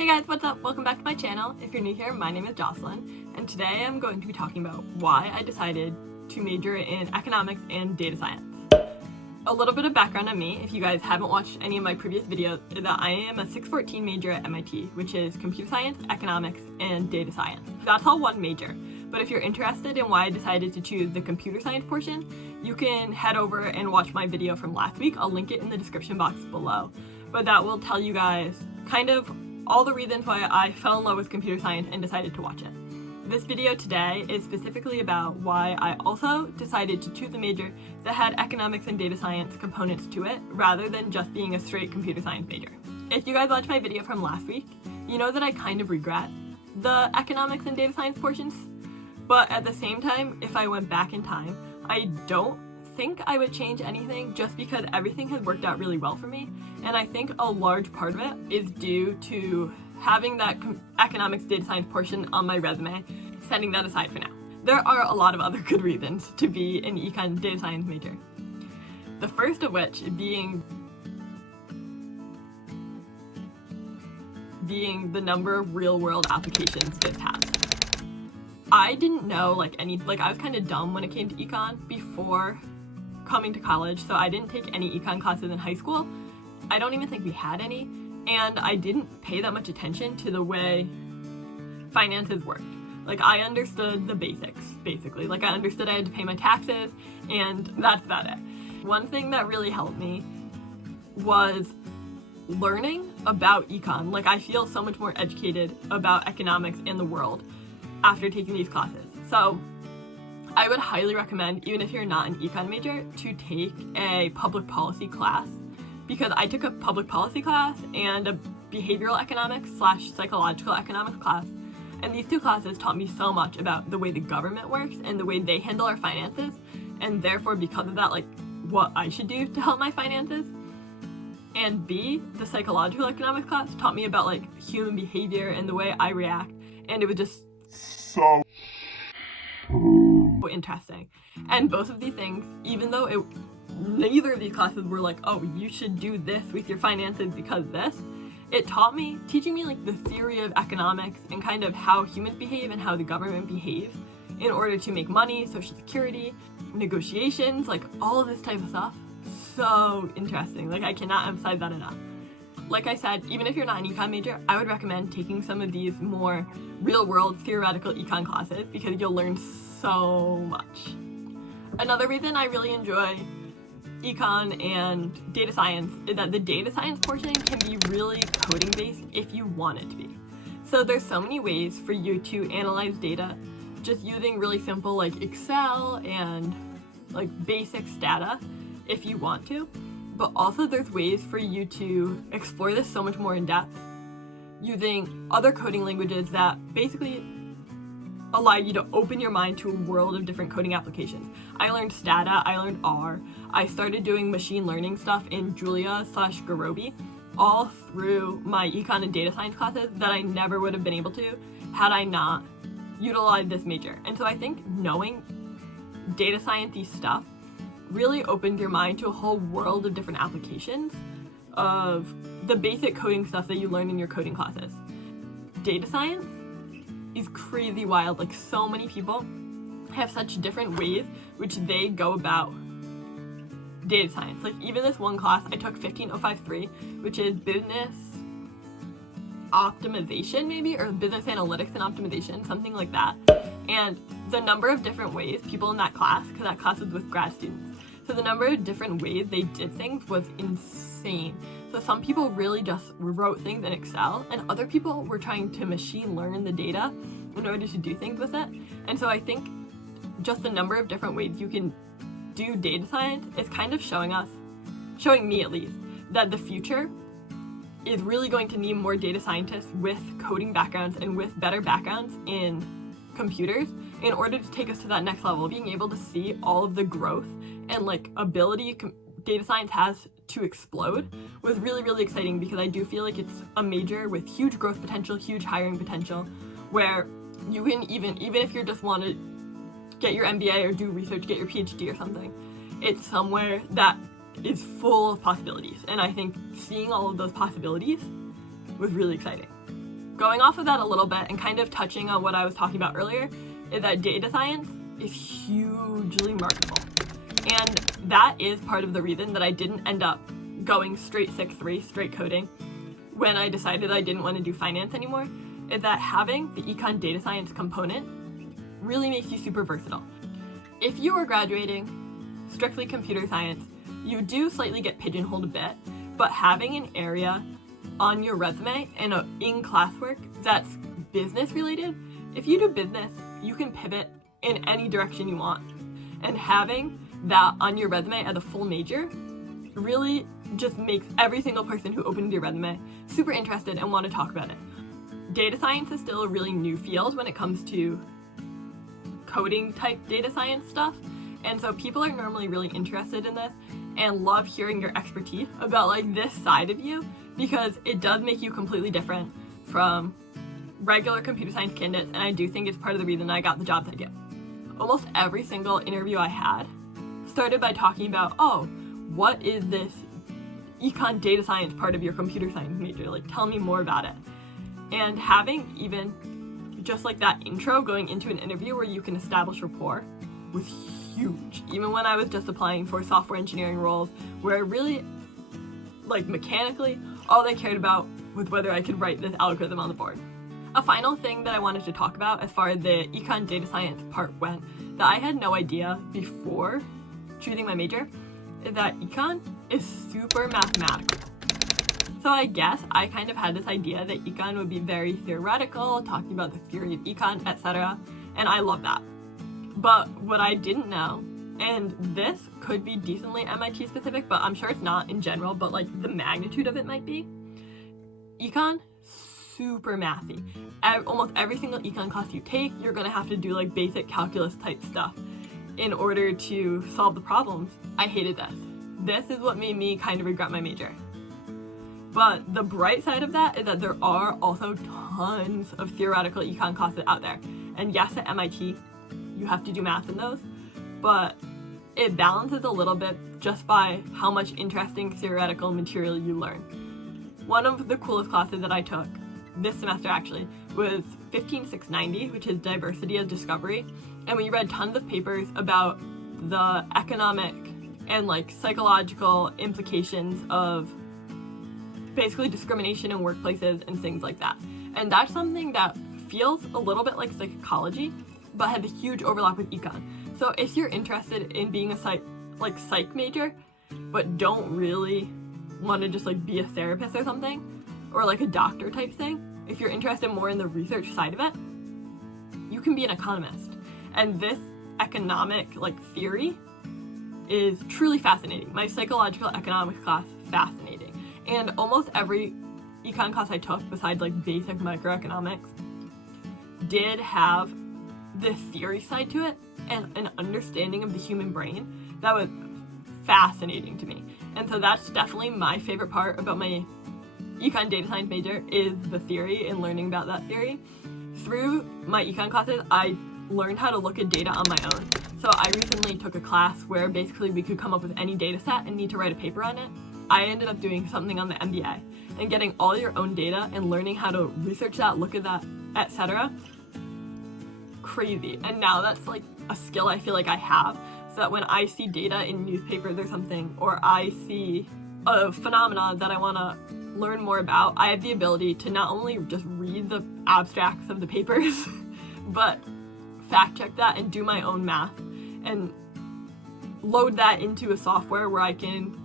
Hey guys, what's up? Welcome back to my channel. If you're new here, my name is Jocelyn, and today I'm going to be talking about why I decided to major in economics and data science. A little bit of background on me, if you guys haven't watched any of my previous videos, is that I am a 614 major at MIT, which is computer science, economics, and data science. That's all one major, but if you're interested in why I decided to choose the computer science portion, you can head over and watch my video from last week. I'll link it in the description box below, but that will tell you guys kind of all the reasons why I fell in love with computer science and decided to watch it. This video today is specifically about why I also decided to choose a major that had economics and data science components to it, rather than just being a straight computer science major. If you guys watched my video from last week, you know that I kind of regret the economics and data science portions, but at the same time, if I went back in time, I don't think I would change anything just because everything has worked out really well for me, and I think a large part of it is due to having that economics data science portion on my resume, setting that aside for now. There are a lot of other good reasons to be an econ data science major. The first of which being the number of real-world applications this has. I didn't know I was kind of dumb when it came to econ before coming to college, so I didn't take any econ classes in high school. I don't even think we had any, and I didn't pay that much attention to the way finances worked. I understood the basics, basically. I understood I had to pay my taxes, and that's about it. One thing that really helped me was learning about econ. I feel so much more educated about economics in the world after taking these classes. So I would highly recommend, even if you're not an econ major, to take a public policy class, because I took a public policy class and a behavioral economics / psychological economics class, and these two classes taught me so much about the way the government works and the way they handle our finances, and therefore because of that, what I should do to help my finances. And B, the psychological economics class taught me about human behavior and the way I react, and it was just so interesting. And both of these things, even though neither of these classes were oh, you should do this with your finances because this, it taught me, teaching me the theory of economics and kind of how humans behave and how the government behaves in order to make money, social security, negotiations, all of this type of stuff. So interesting. I cannot emphasize that enough. Like I said, even if you're not an econ major, I would recommend taking some of these more real-world theoretical econ classes because you'll learn so much. Another reason I really enjoy econ and data science is that the data science portion can be really coding-based if you want it to be. So there's so many ways for you to analyze data just using really simple Excel and basics data if you want to. But also there's ways for you to explore this so much more in depth using other coding languages that basically allow you to open your mind to a world of different coding applications. I learned Stata, I learned R, I started doing machine learning stuff in Julia / Garobi, all through my econ and data science classes that I never would have been able to had I not utilized this major. And so I think knowing data science-y stuff really opened your mind to a whole world of different applications of the basic coding stuff that you learn in your coding classes. Data science is crazy wild. So many people have such different ways which they go about data science. Even this one class I took 15053, which is business optimization maybe, or business analytics and optimization, something like that. And the number of different ways people in that class, because that class was with grad students, so the number of different ways they did things was insane. So some people really just wrote things in Excel, and other people were trying to machine learn the data in order to do things with it. And so I think just the number of different ways you can do data science is kind of showing me at least, that the future is really going to need more data scientists with coding backgrounds and with better backgrounds in computers in order to take us to that next level, being able to see all of the growth and ability data science has to explode was really, really exciting, because I do feel it's a major with huge growth potential, huge hiring potential, where you can even if you just want to get your MBA or do research, get your PhD or something, it's somewhere that is full of possibilities. And I think seeing all of those possibilities was really exciting. going off of that a little bit and kind of touching on what I was talking about earlier, is that data science is hugely marketable. And that is part of the reason that I didn't end up going straight 6-3, straight coding, when I decided I didn't want to do finance anymore, is that having the econ data science component really makes you super versatile. If you are graduating strictly computer science, you do slightly get pigeonholed a bit, but having an area on your resume and in classwork that's business related, if you do business, you can pivot in any direction you want. And having that on your resume as a full major really just makes every single person who opens your resume super interested and want to talk about it. Data science is still a really new field when it comes to coding type data science stuff, and so people are normally really interested in this and love hearing your expertise about like this side of you, because it does make you completely different from regular computer science candidates, and I do think it's part of the reason I got the jobs I get. Almost every single interview I had started by talking about, oh, what is this econ data science part of your computer science major? Like, tell me more about it. And having even just like that intro going into an interview where you can establish rapport was huge. Even when I was just applying for software engineering roles where really, like mechanically, all they cared about was whether I could write this algorithm on the board. A final thing that I wanted to talk about as far as the econ data science part went, that I had no idea before choosing my major, is that econ is super mathematical. So I guess I kind of had this idea that econ would be very theoretical, talking about the theory of econ, etc. And I love that. But what I didn't know, and this could be decently MIT specific, but I'm sure it's not in general, but like the magnitude of it might be, econ, super mathy. Almost every single econ class you take, you're gonna have to do like basic calculus type stuff in order to solve the problems. I hated this. This is what made me kind of regret my major. But the bright side of that is that there are also tons of theoretical econ classes out there. And yes, at MIT, you have to do math in those, but it balances a little bit just by how much interesting theoretical material you learn. One of the coolest classes that I took this semester actually was 15690, which is diversity as discovery, and we read tons of papers about the economic and like psychological implications of basically discrimination in workplaces and things like that. And that's something that feels a little bit like psychology, but has a huge overlap with econ. So if you're interested in being a psych major, but don't really want to just like be a therapist or something, or like a doctor type thing, if you're interested more in the research side of it, you can be an economist. And this economic like theory is truly fascinating. My psychological economics class, fascinating. And almost every econ class I took, besides like basic microeconomics, did have the theory side to it and an understanding of the human brain that was fascinating to me. And so that's definitely my favorite part about my econ data science major, is the theory and learning about that theory. Through my econ classes, I learned how to look at data on my own. So I recently took a class where basically we could come up with any data set and need to write a paper on it. I ended up doing something on the MBA and getting all your own data and learning how to research that, look at that, etc. Crazy. And now that's like a skill I feel like I have, so that when I see data in newspapers or something, or I see a phenomenon that I want to learn more about, I have the ability to not only just read the abstracts of the papers, but fact check that and do my own math and load that into a software where I can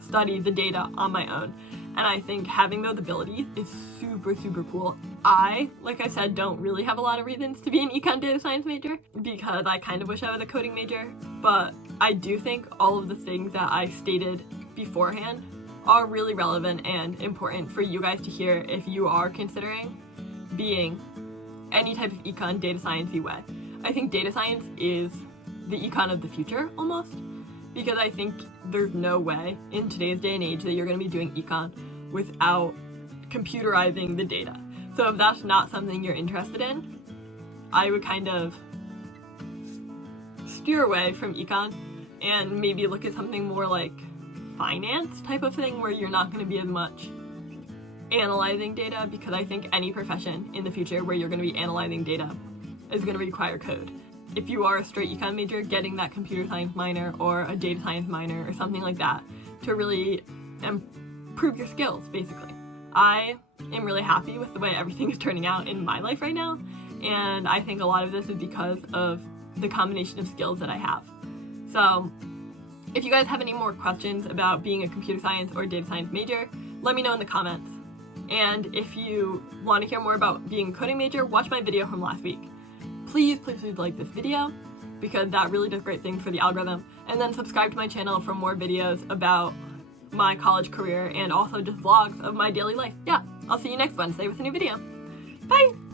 study the data on my own. And I think having those abilities is super, super cool. I, like I said, don't really have a lot of reasons to be an econ data science major, because I kind of wish I was a coding major, but I do think all of the things that I stated beforehand are really relevant and important for you guys to hear if you are considering being any type of econ data science-y way. I think data science is the econ of the future, almost, because I think there's no way in today's day and age that you're going to be doing econ without computerizing the data. So if that's not something you're interested in, I would kind of steer away from econ and maybe look at something more like finance type of thing, where you're not going to be as much analyzing data, because I think any profession in the future where you're going to be analyzing data is going to require code. If you are a straight econ major, getting that computer science minor or a data science minor or something like that to really improve your skills, basically. I am really happy with the way everything is turning out in my life right now, and I think a lot of this is because of the combination of skills that I have. So if you guys have any more questions about being a computer science or data science major, let me know in the comments. And if you want to hear more about being a coding major, watch my video from last week. Please like this video, because that really does great things for the algorithm. And then subscribe to my channel for more videos about my college career and also just vlogs of my daily life. Yeah, I'll see you next Wednesday with a new video. Bye!